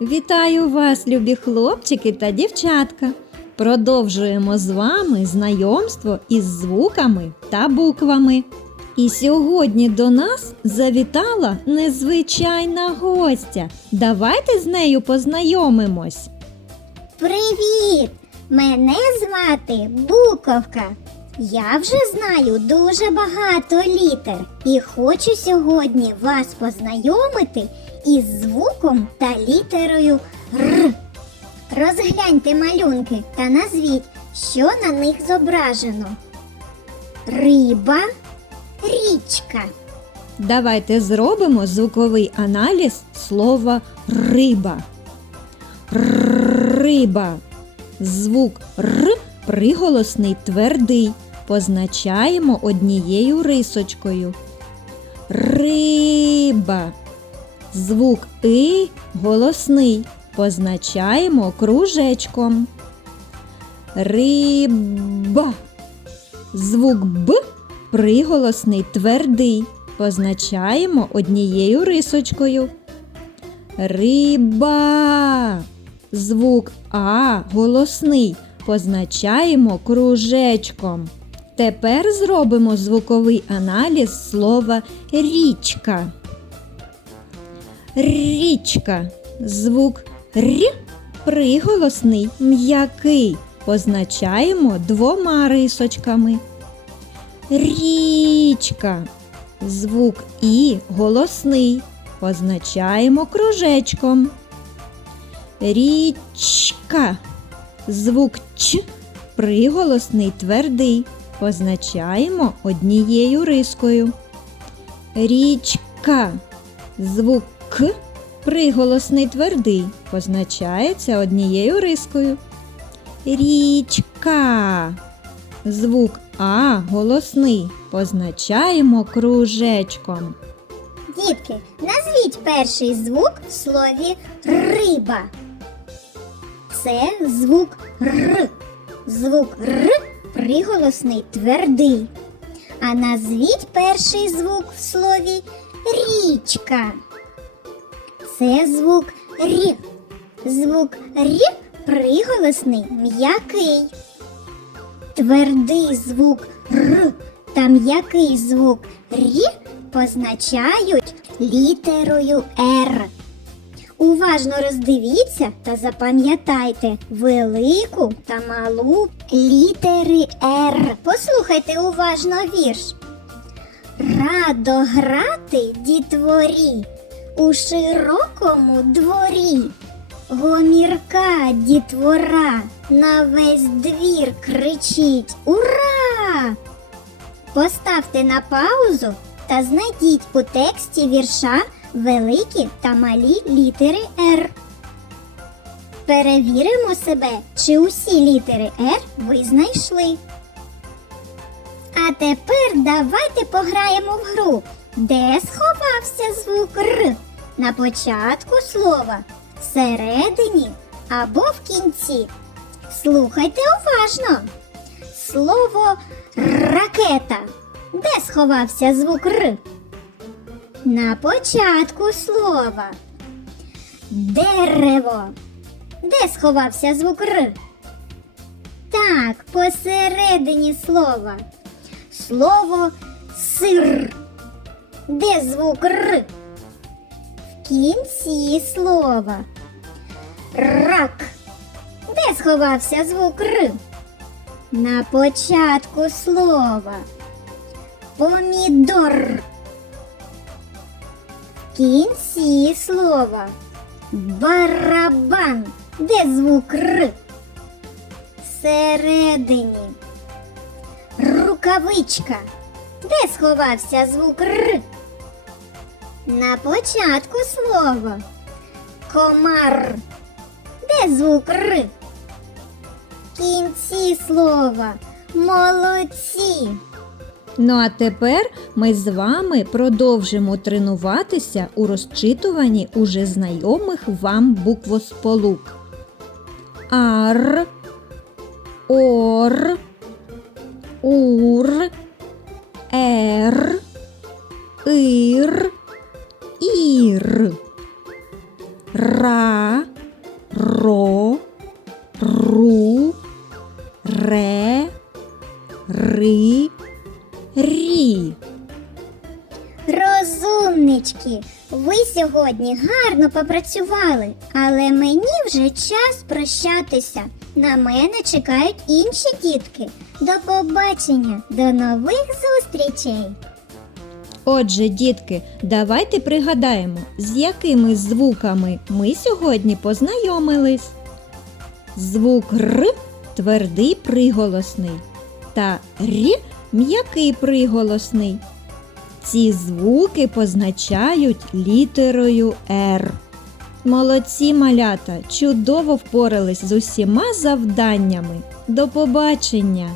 Вітаю вас, любі хлопчики та дівчатка. Продовжуємо з вами знайомство із звуками та буквами. І сьогодні до нас завітала незвичайна гостя. Давайте з нею познайомимось. Привіт! Мене звати Буковка. Я вже знаю дуже багато літер і хочу сьогодні вас познайомити із звуком та літерою Р. Розгляньте малюнки та назвіть, що на них зображено. Риба, річка. Давайте зробимо звуковий аналіз слова риба. Риба. Звук Р приголосний твердий. Позначаємо однією рисочкою. Риба. Звук И голосний. Позначаємо кружечком. Риба. Звук Б приголосний твердий. Позначаємо однією рисочкою. Риба. Звук А голосний. Позначаємо кружечком. Тепер зробимо звуковий аналіз слова річка. Річка. Звук Р приголосний м'який. Позначаємо двома рисочками. Річка. Звук І голосний. Позначаємо кружечком. Річка. Звук Ч приголосний твердий. Позначаємо однією рискою. Річка. Звук К приголосний твердий. Позначається однією рискою. Річка. Звук А голосний. Позначаємо кружечком. Дітки, назвіть перший звук в слові риба. Це звук Р. Звук Р приголосний твердий. А назвіть перший звук в слові річка. Це звук Р. Звук Р приголосний м'який. Твердий звук Р та м'який звук Р позначають літерою Р. Уважно роздивіться та запам'ятайте велику та малу літери Р. Послухайте уважно вірш. Радо грати дітворі у широкому дворі. Гомірка дітвора на весь двір кричить Ура! Поставте на паузу та знайдіть у тексті вірша великі та малі літери Р. Перевіримо себе, чи усі літери Р ви знайшли. А тепер давайте пограємо в гру, де сховався звук Р на початку слова, всередині або в кінці. Слухайте уважно. Слово ракета. Де сховався звук Р? На початку слова. Дерево. Де сховався звук Р? Так, посередині слова. Слово сир. Де звук Р? Кінці слова. Рак. Де сховався звук Р? На початку слова. Помідор. Кінці слова. Барабан. Де звук Р? Всередині. Рукавичка. Де сховався звук Р? На початку слова. Комар. Де звук Р? В кінці слова. Молодці. Ну а тепер ми з вами продовжимо тренуватися у розчитуванні уже знайомих вам буквосполук. Ар, ор, ур, ер, ир, ра, ро, ру, ре, ри, рі. Розумнички, ви сьогодні гарно попрацювали, але мені вже час прощатися. На мене чекають інші дітки. До побачення, до нових зустрічей! Отже, дітки, давайте пригадаємо, з якими звуками ми сьогодні познайомились. Звук Р твердий приголосний та Р м'який приголосний. Ці звуки позначають літерою Р. Молодці малята чудово впорались з усіма завданнями. До побачення!